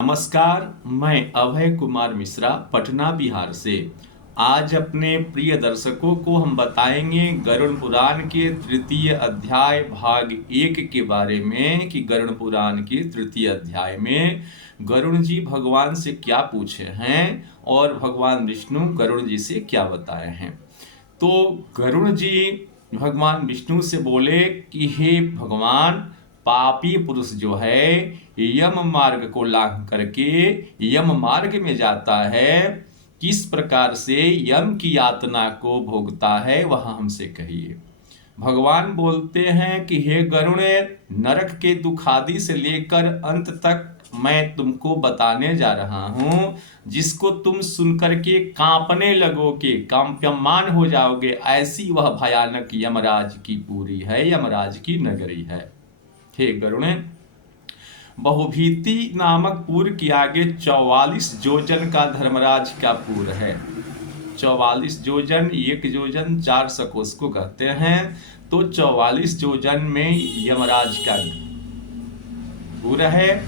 नमस्कार, मैं अभय कुमार मिश्रा पटना बिहार से। आज अपने प्रिय दर्शकों को हम बताएंगे गरुड़ पुराण के तृतीय अध्याय भाग 1 के बारे में कि गरुड़ पुराण के तृतीय अध्याय में गरुड़ जी भगवान से क्या पूछे हैं और भगवान विष्णु गरुड़ जी से क्या बताए हैं। तो गरुड़ जी भगवान विष्णु से बोले कि हे भगवान, पापी पुरुष जो है यम मार्ग को लांघ करके यम मार्ग में जाता है, किस प्रकार से यम की यातना को भोगता है वह हमसे कहिए। भगवान बोलते हैं कि हे गरुड़, नरक के दुखादि से लेकर अंत तक मैं तुमको बताने जा रहा हूं, जिसको तुम सुनकर के कांपने लगोगे, कंपमान हो जाओगे। ऐसी वह भयानक यमराज की पूरी है, यमराज की नगरी है। हे गरुड़, बहुभीति नामक पुर के आगे 44 योजन का धर्मराज का पुर है। 44 योजन, 1 योजन 4 सकोस को कहते हैं। तो 44 योजन में यमराज का पुर है।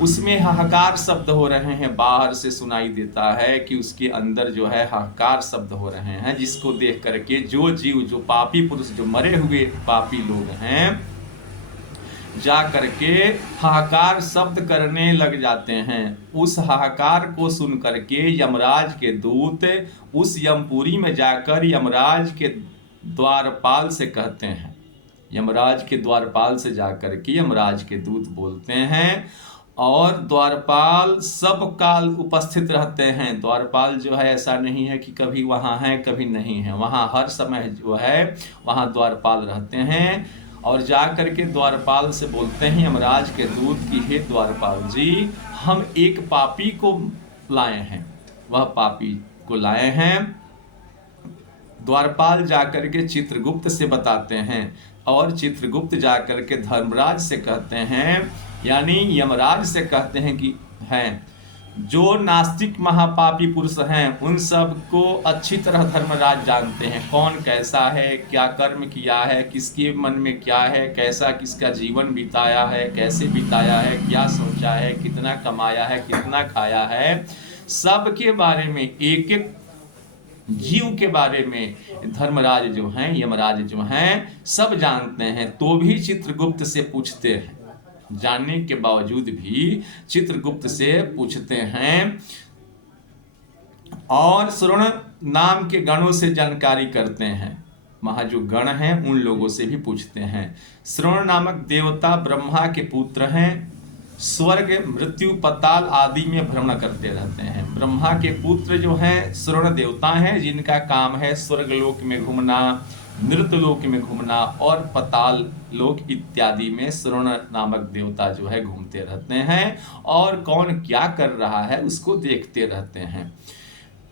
उसमें हाहाकार शब्द हो रहे हैं, बाहर से सुनाई देता है कि उसके अंदर जो है हाहाकार शब्द हो रहे हैं, जिसको देख करके जो जीव, जो पापी पुरुष, जो मरे हुए पापी लोग हैं, जा करके हाहाकार शब्द करने लग जाते हैं। उस हाहाकार को सुन करके यमराज के दूत उस यमपुरी में जाकर यमराज के द्वारपाल से कहते हैं, यमराज के द्वारपाल से जाकर के यमराज के दूत बोलते हैं, और द्वारपाल सब काल उपस्थित रहते हैं। द्वारपाल जो है ऐसा नहीं है कि कभी वहाँ है कभी नहीं है, वहाँ हर समय जो है वहाँ द्वारपाल रहते हैं। और जा करके द्वारपाल से बोलते हैं यमराज के दूत की हे द्वारपाल जी, हम एक पापी को लाए हैं, वह पापी को लाए हैं। द्वारपाल जाकर के चित्रगुप्त से बताते हैं, और चित्रगुप्त जाकर के धर्मराज से कहते हैं, यानी यमराज से कहते हैं कि हैं जो नास्तिक महापापी पुरुष हैं उन सब को अच्छी तरह धर्मराज जानते हैं, कौन कैसा है, क्या कर्म किया है, किसके मन में क्या है, कैसा किसका जीवन बिताया है, कैसे बिताया है, क्या सोचा है, कितना कमाया है, कितना खाया है, सब के बारे में, एक एक जीव के बारे में धर्मराज जो हैं, यमराज जो हैं, सब जानते हैं। तो भी चित्रगुप्त से पूछते हैं, जानने के बावजूद भी चित्रगुप्त से पूछते हैं, और श्रवण नाम के गणों से जानकारी करते हैं। वहां जो गण हैं उन लोगों से भी पूछते हैं। श्रवण नामक देवता ब्रह्मा के पुत्र हैं, स्वर्ग, मृत्यु, पताल आदि में भ्रमण करते रहते हैं। ब्रह्मा के पुत्र जो हैं श्रवण देवता हैं, जिनका काम है स्वर्गलोक में घूमना, मृतलोक में घूमना, और पताल लोक इत्यादि में श्रवण नामक देवता जो है घूमते रहते हैं, और कौन क्या कर रहा है उसको देखते रहते हैं।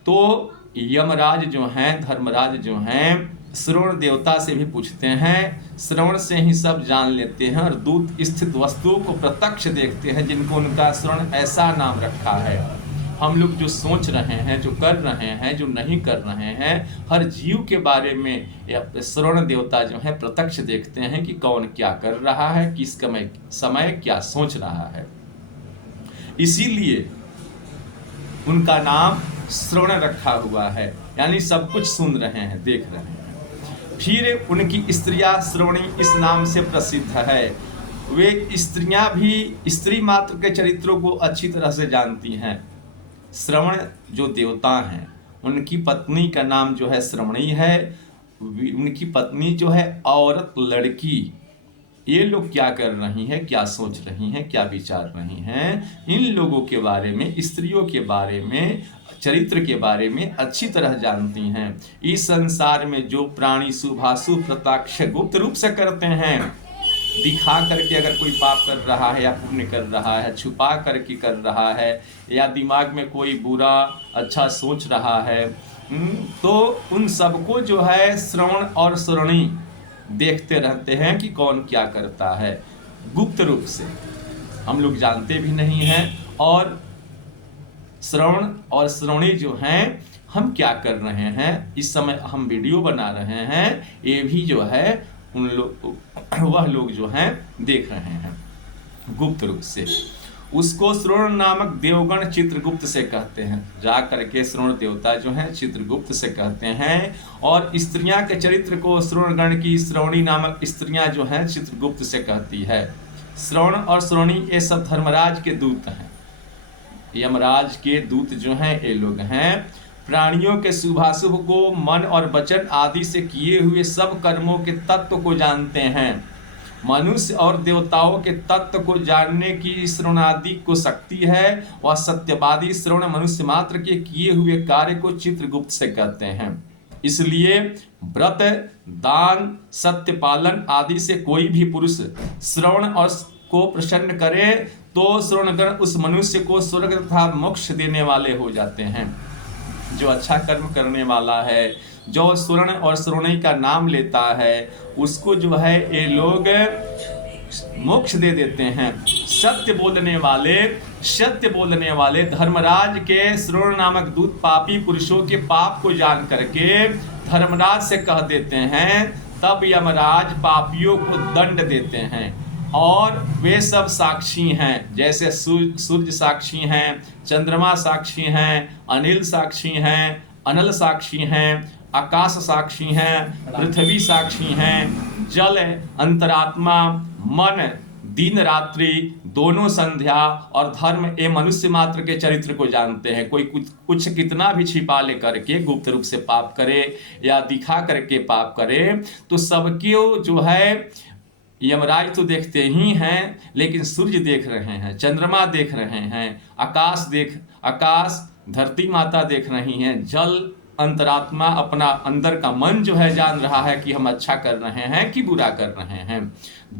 तो यमराज जो हैं, धर्मराज जो हैं, श्रवण देवता से भी पूछते हैं, श्रवण से ही सब जान लेते हैं, और दूत स्थित वस्तुओं को प्रत्यक्ष देखते हैं, जिनको उनका श्रवण ऐसा नाम रखा है। हम लोग जो सोच रहे हैं, जो कर रहे हैं, जो नहीं कर रहे हैं, हर जीव के बारे में श्रवण देवता जो है प्रत्यक्ष देखते हैं कि कौन क्या कर रहा है, किस समय क्या सोच रहा है। इसीलिए उनका नाम श्रवण रखा हुआ है, यानी सब कुछ सुन रहे हैं, देख रहे हैं। फिर उनकी स्त्रियां श्रवणी इस नाम से प्रसिद्ध है। वे स्त्रियां भी स्त्री मात्र के चरित्रों को अच्छी तरह से जानती हैं। श्रवण जो देवता हैं उनकी पत्नी का नाम जो है श्रवणी है। उनकी पत्नी जो है औरत, लड़की, ये लोग क्या कर रही हैं, क्या सोच रही हैं, क्या विचार रही हैं, इन लोगों के बारे में, स्त्रियों के बारे में, चरित्र के बारे में अच्छी तरह जानती हैं। इस संसार में जो प्राणी शुभाशुभ प्रत्यक्ष गुप्त रूप से करते हैं, दिखा करके अगर कोई पाप कर रहा है या पुण्य कर रहा है, छुपा करके कर रहा है, या दिमाग में कोई बुरा अच्छा सोच रहा है, तो उन सबको जो है श्रवण और श्रवणी देखते रहते हैं कि कौन क्या करता है। गुप्त रूप से हम लोग जानते भी नहीं हैं, और श्रवण और श्रवणी जो हैं हम क्या कर रहे हैं, इस समय हम वीडियो बना रहे हैं, ये भी जो है उन लोग, वह लोग जो हैं देख रहे हैं गुप्त रूप से। उसको श्रोण नामक देवगण चित्रगुप्त से कहते हैं। जा करके श्रोण देवता जो हैं चित्रगुप्त से कहते हैं, और स्त्रियां के चरित्र को श्रोणगण की श्रवणी नामक स्त्रियां जो हैं चित्रगुप्त से कहती है। श्रवण और श्रोणी ये सब धर्मराज के दूत हैं, यमराज के दूत जो हैं ये लोग हैं। प्राणियों के शुभाशुभ को मन और वचन आदि से किए हुए सब कर्मों के तत्व को जानते हैं। मनुष्य और देवताओं के तत्व को जानने की श्रवणादि को शक्ति है। वह सत्यवादी श्रवण मनुष्य मात्र के किए हुए कार्य को चित्रगुप्त से कहते हैं। इसलिए व्रत, दान, सत्य पालन आदि से कोई भी पुरुष श्रवण और को प्रसन्न करे तो श्रवणगण उस मनुष्य को स्वर्ग तथा मोक्ष देने वाले हो जाते हैं। जो अच्छा कर्म करने वाला है, जो सुरण और श्रोणी का नाम लेता है, उसको जो है ये लोग मोक्ष दे देते हैं। सत्य बोलने वाले धर्मराज के श्रोण नामक दूत पापी पुरुषों के पाप को जान करके धर्मराज से कह देते हैं। तब यमराज पापियों को दंड देते हैं, और वे सब साक्षी हैं, जैसे सूर्य साक्षी हैं, चंद्रमा साक्षी हैं, अनिल साक्षी हैं, अनल साक्षी हैं, आकाश साक्षी हैं, पृथ्वी साक्षी हैं, जल, अंतरात्मा, मन, दिन रात्रि दोनों, संध्या और धर्म ये मनुष्य मात्र के चरित्र को जानते हैं। कोई कुछ कितना भी छिपा ले करके गुप्त रूप से पाप करे या दिखा करके पाप करे तो सबके जो है यमराज तो देखते ही हैं, लेकिन सूर्य देख रहे हैं, चंद्रमा देख रहे हैं, आकाश धरती माता देख रही हैं, जल अंतरात्मा अपना अंदर का मन जो है जान रहा है कि हम अच्छा कर रहे हैं कि बुरा कर रहे हैं।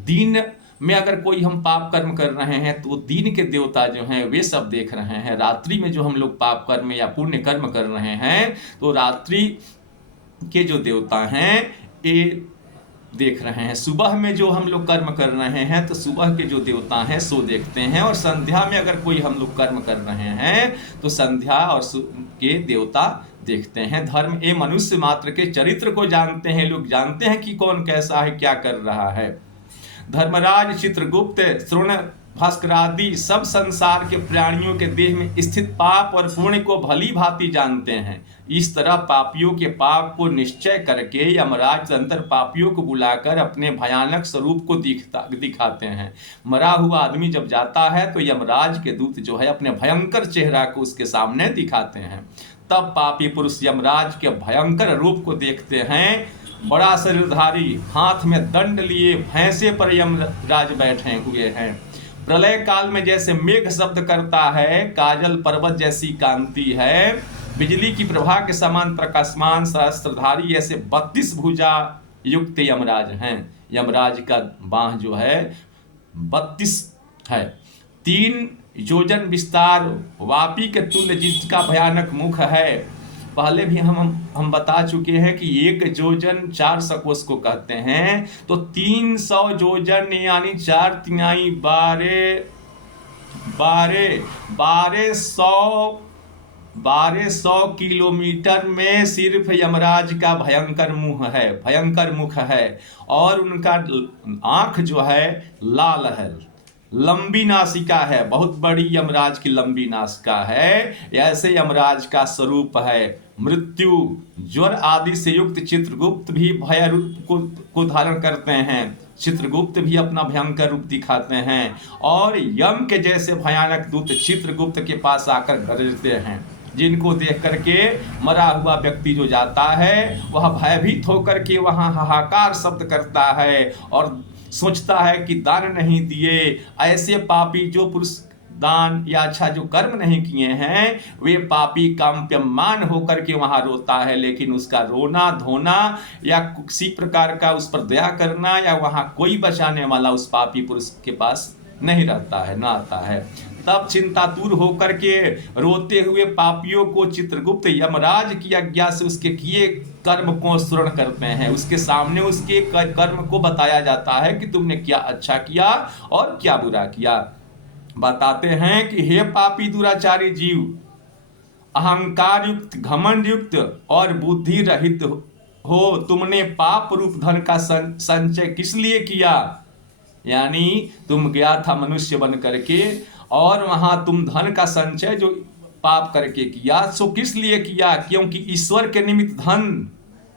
दिन में अगर कोई हम पाप कर्म कर रहे हैं तो दिन के देवता जो हैं वे सब देख रहे हैं। रात्रि में जो हम लोग पाप कर्म या पुण्य कर्म कर रहे हैं तो रात्रि के जो देवता हैं ये देख रहे हैं। सुबह में जो हम लोग कर्म कर रहे हैं तो सुबह के जो देवता हैं सो देखते हैं, और संध्या में अगर कोई हम लोग कर्म कर रहे हैं तो संध्या और के देवता देखते हैं। धर्म ये मनुष्य मात्र के चरित्र को जानते हैं, लोग जानते हैं कि कौन कैसा है, क्या कर रहा है। धर्मराज, चित्रगुप्त, श्रोण, भास्करादि सब संसार के प्राणियों के देह में स्थित पाप और पुण्य को भली भांति जानते हैं। इस तरह पापियों के पाप को निश्चय करके यमराज अंतर पापियों को बुलाकर अपने भयानक स्वरूप को दिखाते हैं। मरा हुआ आदमी जब जाता है तो यमराज के दूत जो है अपने भयंकर चेहरा को उसके सामने दिखाते हैं। तब पापी पुरुष यमराज के भयंकर रूप को देखते हैं। बड़ा शरीरधारी, हाथ में दंड लिए भैंसे पर यमराज बैठे हुए हैं। प्रलय काल में जैसे मेघ शब्द करता है, काजल पर्वत जैसी कांति है, बिजली की प्रभा के समान प्रकाशमान सहस्त्रधारी ऐसे 32 भुजा युक्त यमराज हैं। यमराज का बाह जो है 32 है। 3 योजन विस्तार, वापी के तुल्य जिसका भयानक मुख है। पहले भी हम बता चुके हैं कि 1 योजन 400 कोस को कहते हैं, तो 300 योजन यानी 4 तिहाई 1200 किलोमीटर में सिर्फ यमराज का भयंकर मुख है, और उनका आंख जो है लाल है, लंबी नासिका है, बहुत बड़ी यमराज की लंबी नासिका है। ऐसे यमराज का स्वरूप है। मृत्यु, ज्वर आदि से युक्त चित्रगुप्त भी भय रूप को धारण करते हैं। चित्रगुप्त भी अपना भयंकर रूप दिखाते हैं, और यम के जैसे भयानक दूत चित्रगुप्त के पास आकर गरजते हैं, जिनको देख करके मरा हुआ व्यक्ति जो जाता है वह भयभीत होकर के वहाँ हाहाकार शब्द करता है और सोचता है कि दान नहीं दिए। ऐसे पापी जो पुरुष दान या अच्छा जो कर्म नहीं किए हैं वे पापी काम्यमान होकर के वहाँ रोता है, लेकिन उसका रोना धोना या किसी प्रकार का उस पर दया करना या वहाँ कोई बचाने वाला उस पापी पुरुष के पास नहीं रहता है, ना आता है। तब चिंतातुर होकर के रोते हुए पापियों को चित्रगुप्त यमराज की आज्ञा से उसके किए कर्म को स्मरण करते हैं। उसके सामने उसके कर्म को बताया जाता है कि तुमने क्या अच्छा किया और क्या बुरा किया। बताते हैं कि हे पापी दुराचारी जीव, अहंकार युक्त, घमंड युक्त और बुद्धि रहित हो, तुमने पाप रूप धन का संचय किस लिए किया? यानी तुम गया था मनुष्य बन करके और वहां तुम धन का संचय जो पाप करके किया, सो किस लिए किया? क्योंकि ईश्वर के निमित्त धन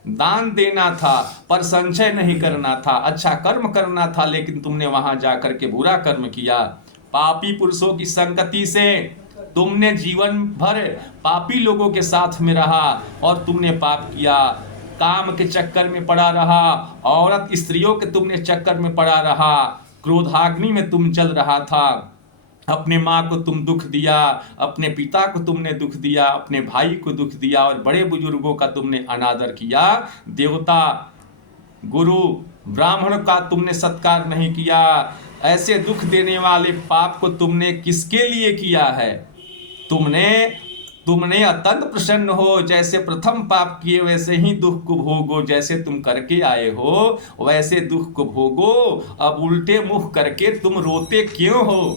दान देना था, पर संचय नहीं करना था, अच्छा कर्म करना था, लेकिन तुमने वहां जाकर के बुरा कर्म किया। पापी पुरुषों की संगति से तुमने जीवन भर पापी लोगों के साथ में रहा और तुमने पाप किया। काम के चक्कर में पड़ा रहा, औरत स्त्रियों के तुमने चक्कर में पड़ा रहा, क्रोधाग्नि में तुम जल रहा था, अपने माँ को तुम दुख दिया, अपने पिता को तुमने दुख दिया, अपने भाई को दुख दिया और बड़े बुजुर्गों का तुमने अनादर किया। देवता, गुरु, ब्राह्मण का तुमने सत्कार नहीं किया। ऐसे दुख देने वाले पाप को तुमने किसके लिए किया है? तुमने अत्यंत प्रसन्न हो, जैसे प्रथम पाप किए वैसे ही दुख को भोगो, जैसे तुम करके आए हो वैसे दुख को भोगो। अब उल्टे मुख करके तुम रोते क्यों हो?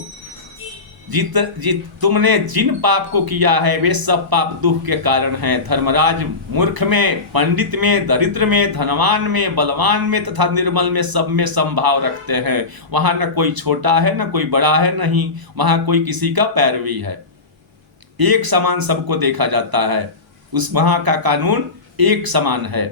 तुमने जिन पाप को किया है वे सब पाप दुख के कारण हैं। धर्मराज, मूर्ख में, पंडित में, दरिद्र में, धनवान में, बलवान में तथा निर्मल में सब में समभाव रखते हैं। वहां न कोई छोटा है न कोई बड़ा है, नहीं वहां कोई किसी का पैरवी है, एक समान सबको देखा जाता है। उस वहां का कानून एक समान है।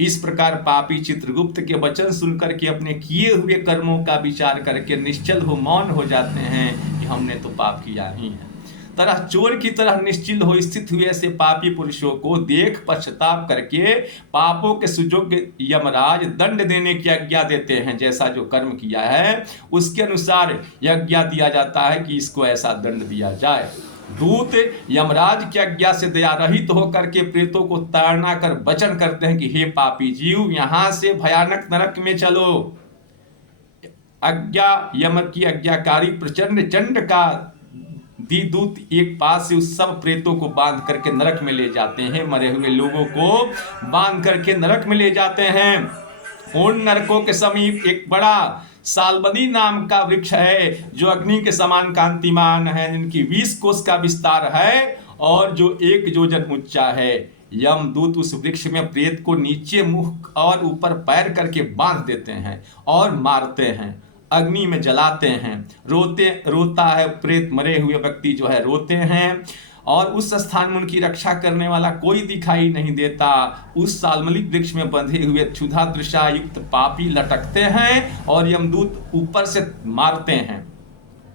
इस प्रकार पापी चित्रगुप्त के वचन सुनकर के अपने किए हुए कर्मों का विचार करके निश्चल हो, मौन हो जाते हैं कि हमने तो पाप किया ही है। तरह चोर की तरह निश्चिल हो स्थित हुए ऐसे पापी पुरुषों को देख पश्चाताप करके पापों के सुयोग्य यमराज दंड देने की आज्ञा देते हैं। जैसा जो कर्म किया है उसके अनुसार यह आज्ञा दिया जाता है कि इसको ऐसा दंड दिया जाए। दूत यमराज की आज्ञा से दया रहित होकर के प्रेतों को ताड़ना कर वचन करते हैं कि हे पापी जीव, यहां से भयानक नरक में चलो। आज्ञा यम की आज्ञाकारी प्रचंड चंड का दी दूत एक पास से उस सब प्रेतों को बांध करके नरक में ले जाते हैं। मरे हुए लोगों को बांध करके नरक में ले जाते हैं। उन नरकों के समीप एक बड़ा सालबनी नाम का वृक्ष है जो अग्नि के समान कांतिमान है, जिनकी 20 कोस का विस्तार है और जो 1 योजन ऊंचा है। यमदूत उस वृक्ष में प्रेत को नीचे मुंह और ऊपर पैर करके बांध देते हैं और मारते हैं, अग्नि में जलाते हैं। रोता है प्रेत, मरे हुए व्यक्ति जो है रोते हैं और उस स्थान में उनकी रक्षा करने वाला कोई दिखाई नहीं देता। उस सालमलिक वृक्ष में बंधे हुए क्षुधा तृषा युक्त पापी लटकते हैं और यमदूत ऊपर से मारते हैं।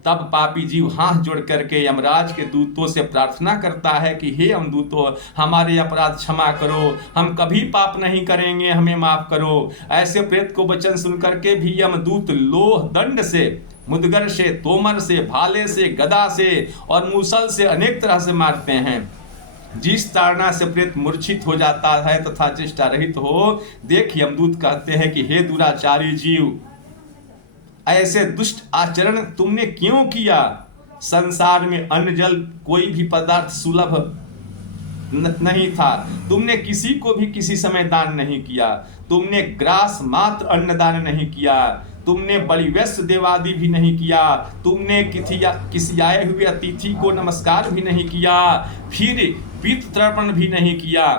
तब पापी जीव हाथ जोड़ करके यमराज के दूतों से प्रार्थना करता है कि हे यमदूतों, हमारे अपराध क्षमा करो, हम कभी पाप नहीं करेंगे, हमें माफ करो। ऐसे प्रेत को वचन सुन करके भी यमदूत लोह दंड से, मुदगर से, तोमर से, भाले से, गदा से और मूसल से अनेक तरह से मारते हैं। जिस ताड़ना से प्रेत मूर्छित हो जाता है तथा चेष्टा रहित हो, देख यमदूत कहते हैं कि हे दुराचारी जीव, ऐसे दुष्ट आचरण तुमने क्यों किया? संसार में अन्न जल कोई भी पदार्थ सुलभ नहीं था, तुमने किसी को भी किसी समय दान नहीं किया, तुमने ग्रास मात्र अन्नदान नहीं किया, तुमने बलि वैश्य देवादि भी नहीं किया, तुमने किसी आए हुए अतिथि को नमस्कार भी नहीं किया, फिर पितृ तर्पण भी नहीं किया।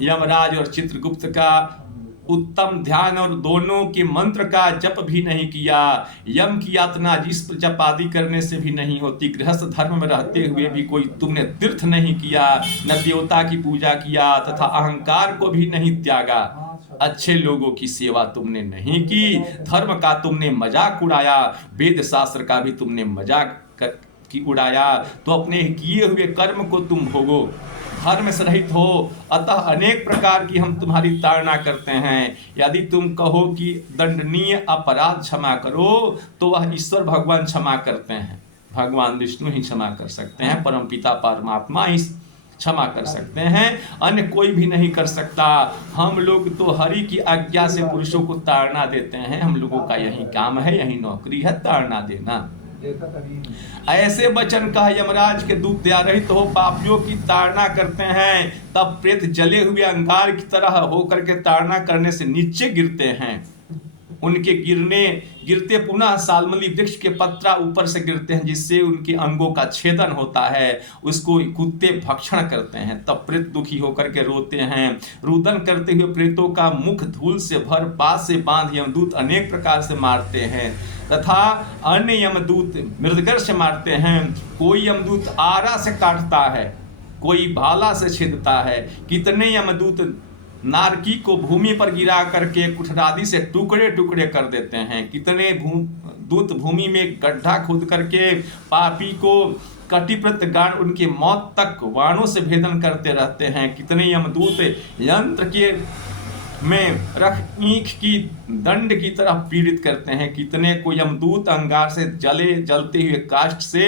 यमराज और चित्रगुप्त का उत्तम ध्यान और दोनों के मंत्र का जप भी नहीं किया। यम की यातना जिस जप आदि करने से भी नहीं होती। गृहस्थ धर्म में रहते हुए भी कोई तुमने तीर्थ नहीं किया, न देवता की पूजा किया तथा अहंकार को भी नहीं त्यागा। अच्छे लोगों की सेवा तुमने नहीं की, धर्म का तुमने मजाक उड़ाया, वेद शास्त्र का भी तुमने मजाक उड़ाया, तो अपने किए हुए कर्म को तुम भोगो। धर्म से रहित हो, अतः अनेक प्रकार की हम तुम्हारी ताड़ना करते हैं। यदि तुम कहो कि दंडनीय अपराध क्षमा करो, तो वह ईश्वर भगवान क्षमा करते हैं, भगवान विष्णु ही क्षमा कर सकते हैं, परम पिता परमात्मा ही क्षमा कर सकते हैं, अन्य कोई भी नहीं कर सकता। हम लोग तो हरि की आज्ञा से पुरुषों को ताड़ना देते हैं, हम लोगों का यही काम है, यही नौकरी है, ताड़ना देना। ऐसे वचन कहा यमराज के दूत दया रहित हो पापियों की ताड़ना करते हैं। तब प्रेत जले हुए अंगार की तरह होकर के ताड़ना करने से नीचे गिरते हैं। उनके गिरते पुनः सालमली वृक्ष के पत्रा ऊपर से गिरते हैं, जिससे उनके अंगों का छेदन होता है, उसको कुत्ते भक्षण करते हैं। तब प्रेत दुखी होकर के रोते हैं। रुदन करते हुए प्रेतों का मुख धूल से भर बाँस से बांध यमदूत अनेक प्रकार से मारते हैं, तथा अन्य यमदूत मृदगर से मारते हैं। कोई यमदूत आरा से काटता है, कोई भाला से छेदता है। कितने यमदूत नारकी को भूमि पर गिरा करके कुठारादि से टुकड़े टुकड़े कर देते हैं। कितने दूत भूमि में गड्ढा खोद करके पापी को कटिप्रत गान उनकी मौत तक वाणों से भेदन करते रहते हैं। कितने यमदूत यंत्र के में रख ईंख की दंड की तरह पीड़ित करते हैं। कितने को यमदूत अंगार से जलते हुए काष्ठ से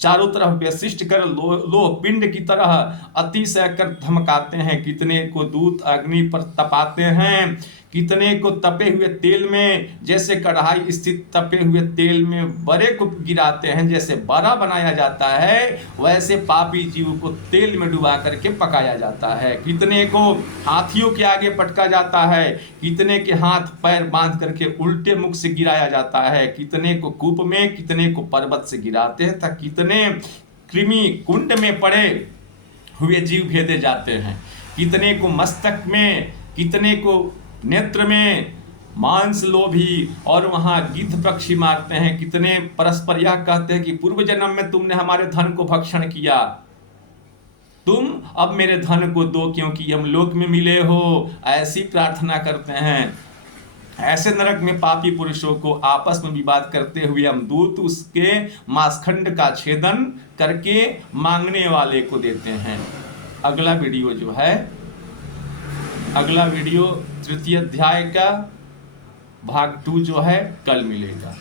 चारों तरफ व्यशिष्ट कर लोह पिंड की तरह अतिशय कर धमकाते हैं। कितने को दूत अग्नि पर तपाते हैं। कितने को तपे हुए तेल में, जैसे कढ़ाई स्थित तपे हुए तेल में बड़े को गिराते हैं, जैसे बड़ा बनाया जाता है वैसे पापी जीव को तेल में डुबा करके पकाया जाता है। कितने को हाथियों के आगे पटका जाता है। कितने के हाथ पैर बांध करके उल्टे मुख से गिराया जाता है। कितने को कूप में, कितने को पर्वत से गिराते हैं, तथा कितने कृमि कुंड में पड़े हुए जीव भेदे जाते हैं। कितने को मस्तक में, कितने को नेत्र में मांस लोभी और वहां गिद्ध पक्षी मारते हैं। कितने परस्पर यह कहते हैं कि पूर्व जन्म में तुमने हमारे धन को भक्षण किया, तुम अब मेरे धन को दो क्योंकि यमलोक में मिले हो, ऐसी प्रार्थना करते हैं। ऐसे नरक में पापी पुरुषों को आपस में विवाद करते हुए यमदूत उसके मांसखंड का छेदन करके मांगने वाले को देते हैं। अगला वीडियो तृतीय अध्याय का भाग 2 जो है कल मिलेगा।